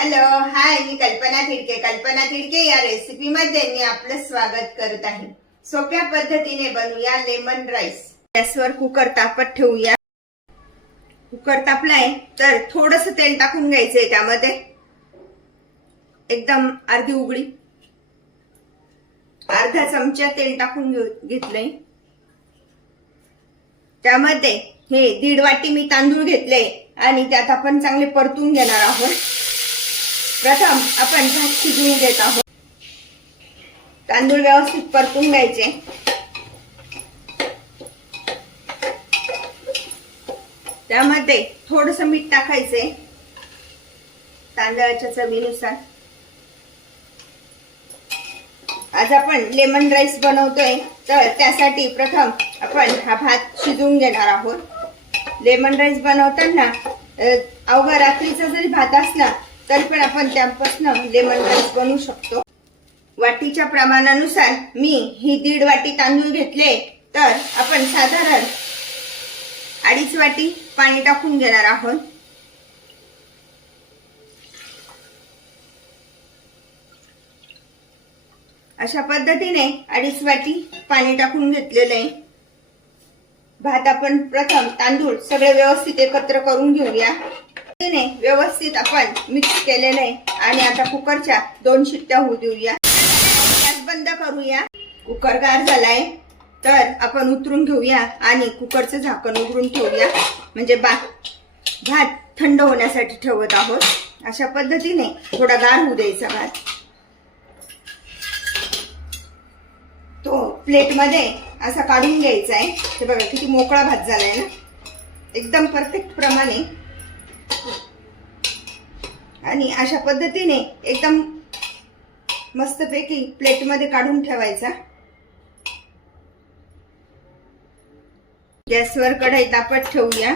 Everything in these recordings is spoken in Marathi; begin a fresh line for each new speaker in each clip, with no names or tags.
हॅलो हाय मी कल्पना थिडके. कल्पना थिडके या रेसिपी मध्ये मी आपलं स्वागत करत आहे. सोप्या पद्धतीने बनवूया लेमन राईस गॅसवर कुकर तापत ठेवूया. कुकर तापलाय तर थोडस तेल टाकून घ्यायचंय त्यामध्ये. एकदम अर्धी उघडी अर्धा चमचा तेल टाकून घेतलंय. त्यामध्ये हे दीड वाटी मी तांदूळ घेतले आणि त्यात आपण चांगले परतून घेणार आहोत. प्रथम आपण भात शिजवून देत आहोत. तांदूळ व्यवस्थित परतून घ्यायचे. त्यामध्ये थोडस मीठ टाकायचे तांदळाच्या चवीनुसार. आज आपण लेमन राईस बनवतोय तर त्यासाठी प्रथम आपण हा भात शिजवून घेणार आहोत. लेमन राईस बनवताना अ, अवघा रात्रीचा जरी भात असला तरी पण आपण त्यापासून लेमन राईस बनवू शकतो. वाटीच्या प्रमाणानुसार मी ही दीड वाटी तांदूळ घेतले तर आपण साधारण अडीच वाटी पाणी टाकून घेणार आहोत. अशा पद्धतीने अडीच वाटी पाणी टाकून घेतलेलं आहे. भात आपण प्रथम तांदूळ सगळे व्यवस्थित एकत्र करून घेऊया. पद्धतीने व्यवस्थित आपण मिक्स केलेलं आहे. आणि आता कुकरच्या दोन शिट्ट्या होऊ देऊया. गॅस बंद करूया. कुकर गार झालाय. तर आपण उतरून घेऊया आणि कुकरचं झाकण उघडून ठेवूया. म्हणजे बा भात थंड होण्यासाठी ठेवत आहोत. अशा पद्धतीने थोडा गार होऊ द्यायचा भात. तो प्लेटमध्ये असा काढून घ्यायचा आहे. ते बघा किती मोकळा भात झालाय ना. एकदम परफेक्ट प्रमाणे आणि अशा पद्धतीने एकदम मस्तपैकी प्लेटमध्ये काढून ठेवायचा. गॅसवर कढाई तापत ठेवूया.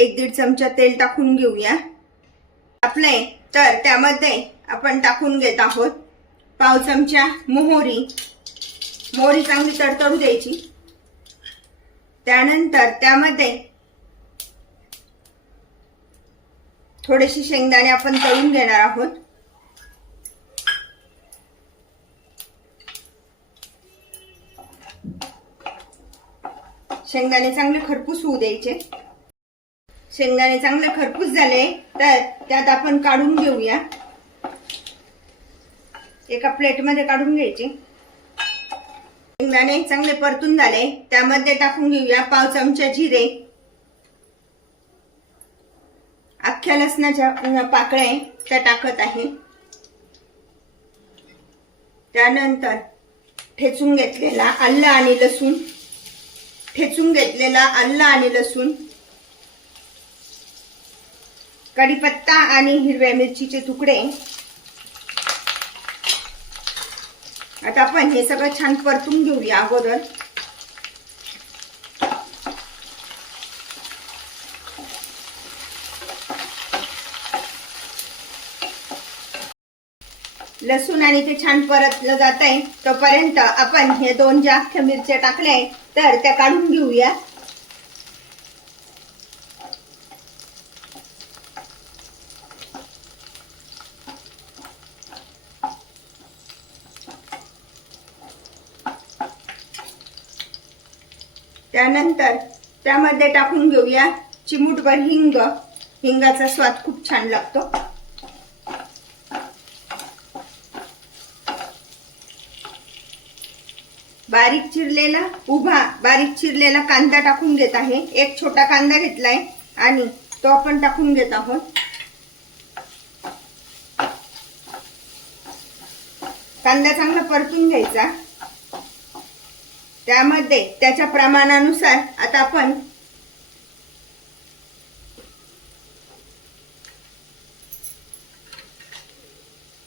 एक दीड चमचा तेल टाकून घेऊया. आपले तर त्यामध्ये आपण टाकून घेत आहोत पाव चमचा मोहरी. मोहरी चांगली तडतडू द्यायची. त्यानंतर त्यामध्ये थोडेसे शेंगदाणे आपण तळून घेणार आहोत. शेंगदाणे चांगले खरपूस होऊ द्यायचे. शेंगदाणे चांगले खरपूस झाले तर त्यात आपण काढून घेऊया. एका प्लेटमध्ये काढून घ्यायचे. शेंगदाणे चांगले परतून झाले. त्यामध्ये टाकून घेऊया पाव चमचा जिरे. अख्ख्या लसणाच्या पाकळ्या त्या टाकत आहे. त्यानंतर ठेचून घेतलेला आल्ला आणि लसूण. ठेचून घेतलेला आल्ला आणि लसूण. कढीपत्ता आणि हिरव्या मिरचीचे तुकडे. आता आपण हे सगळं छान परतून घेऊया अगोदर. लसूण आणि ते छान परतलं जात आहे. तोपर्यंत आपण हे दोन ज्या अख्ख्या मिरच्या टाकल्या आहे, तर त्या काढून घेऊया. त्यानंतर त्यामध्ये टाकून घेऊया चिमूटभर हिंग. हिंगाचा स्वाद खूप छान लागतो. बारीक चिरलेला उभा बारीक चिरलेला कांदा टाकून घेत आहे. एक छोटा कांदा घेतलाय आणि तो आपण टाकून घेत आहोत. कांदा चांगला परतून घ्यायचा. त्यामध्ये त्याच्या प्रमाणानुसार आता आपण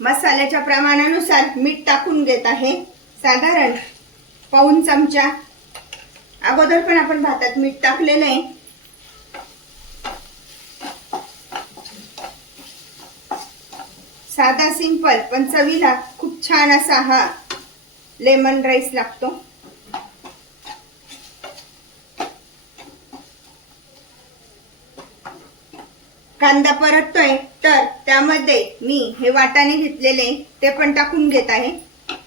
मसाल्याच्या प्रमाणानुसार मीठ टाकून घेत आहे. साधारण पाऊन चमचा. अगोदर पण आपण भातात मीठ टाकलेलं आहे. साधा सिंपल पण चवीला खूप छान असा हा लेमन राईस लागतो. कांदा परततोय तर त्यामध्ये मी हे वाटाणे घेतलेले ते पण टाकून घेत आहे.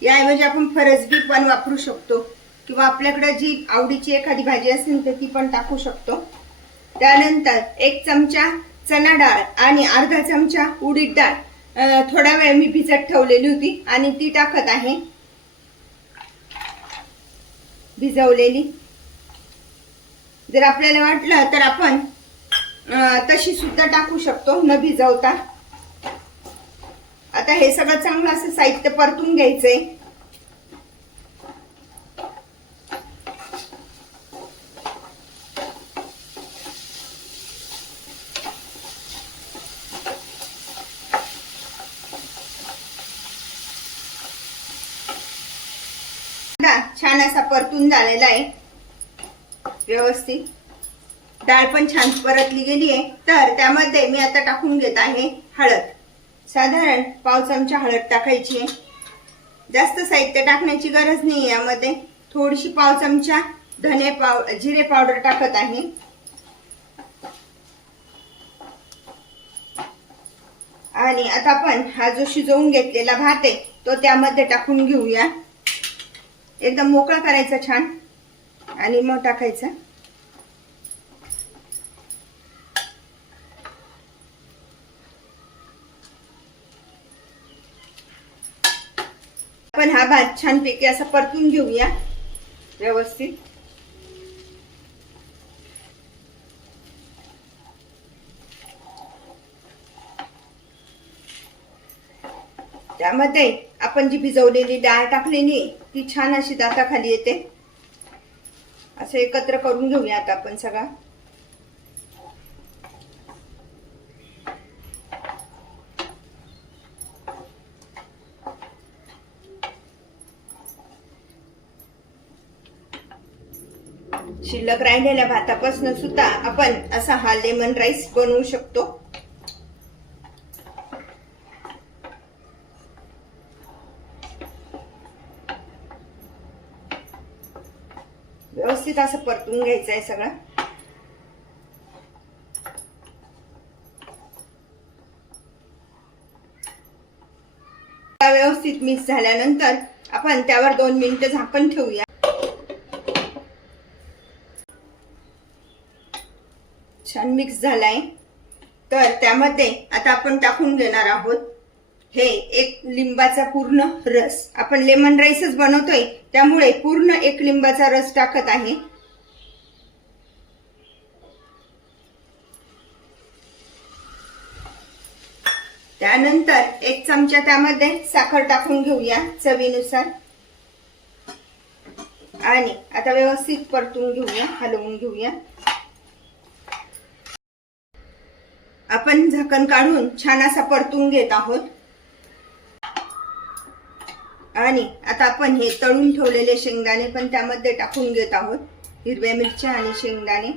याऐवजी आपण फरसबी पण वापरू शकतो. किंवा आपल्याकडे जी आवडीची एखादी भाजी असेल तर ती पण टाकू शकतो. त्यानंतर एक चमचा चना डाळ आणि अर्धा चमचा उडीद डाळ. थोडा वेळ मी भिजत ठेवलेली होती आणि ती टाकत आहे. भिजवलेली. जर आपल्याला वाटलं तर आपण तशी सुद्धा टाकू शकतो न भिजवता. आता हे सगळं चांगलं असं साहित्य परतून घ्यायचंय. छान असा परतून झालेला आहे. व्यवस्थित. डाळ पण छान परतली गेली आहे तर त्यामध्ये मी आता टाकून घेत आहे हळद. साधारण पाव चमचा हळद टाकायची आहे. जास्त साहित्य टाकण्याची गरज नाही यामध्ये. थोडीशी पाव चमचा धने पाव जिरे पावडर टाकत आहे. आणि आता आपण हा जो शिजवून घेतलेला भात आहे तो त्यामध्ये टाकून घेऊया. एकदम मोकळा करायचा छान. आणि मग टाकायचा. आपण हा भात छानपैकी असा परतून घेऊया. व्यवस्थित. त्यामध्ये आपण जी भिजवलेली डाळ टाकलेली ती छान अशी दाताखाली येते. असं एकत्र करून घेऊया आता आपण सगळा. शिल्लक राहिलेल्या भातापासून सुद्धा आपण असा हा लेमन राईस बनवू शकतो. व्यवस्थित असं परतून घ्यायचं आहे सगळं. व्यवस्थित मिक्स झाल्यानंतर आपण त्यावर दोन मिनिटं झाकण ठेवूया. छान मिक्स झालाय. तर त्यामध्ये आता आपण टाकून घेणार आहोत. हे एक लिंबाचा पूर्ण रस. आपण लेमन राईसच बनवतोय त्यामुळे पूर्ण एक लिंबाचा रस टाकत आहे. त्यानंतर एक चमचा त्यामध्ये साखर टाकून घेऊया चवीनुसार. आणि आता व्यवस्थित परतून घेऊया हलवून घेऊया. आपण झाकण काढून छान असा परतून घेत आहोत. आणि आता आपण हे तळून ठेवलेले शेंगदाणे पण त्यामध्ये टाकून घेत आहोत. हिरव्या मिरच्या आणि शेंगदाणे.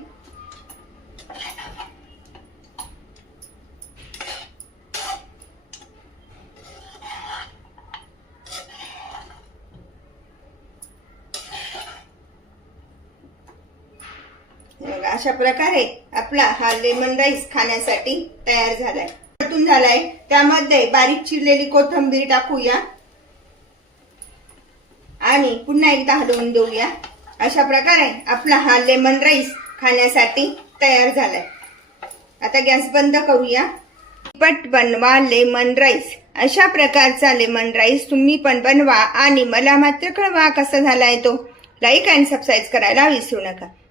मग अशा प्रकारे आपला हा लेमन राईस खाण्यासाठी तयार झालाय. परतून झालाय. त्यामध्ये बारीक चिरलेली कोथिंबीर टाकूया. आणि पुन्हा एकदा हलवून देऊया. अशा प्रकारे आपला हा लेमन राईस खाण्यासाठी तयार झालाय. आता गॅस बंद करूया. पट बनवा लेमन राईस अशा प्रकारचा लेमन राईस तुम्ही पण बनवा आणि मला मात्र कळवा कसा झालाय तो. लाईक अँड सबस्क्राईब करायला विसरू नका.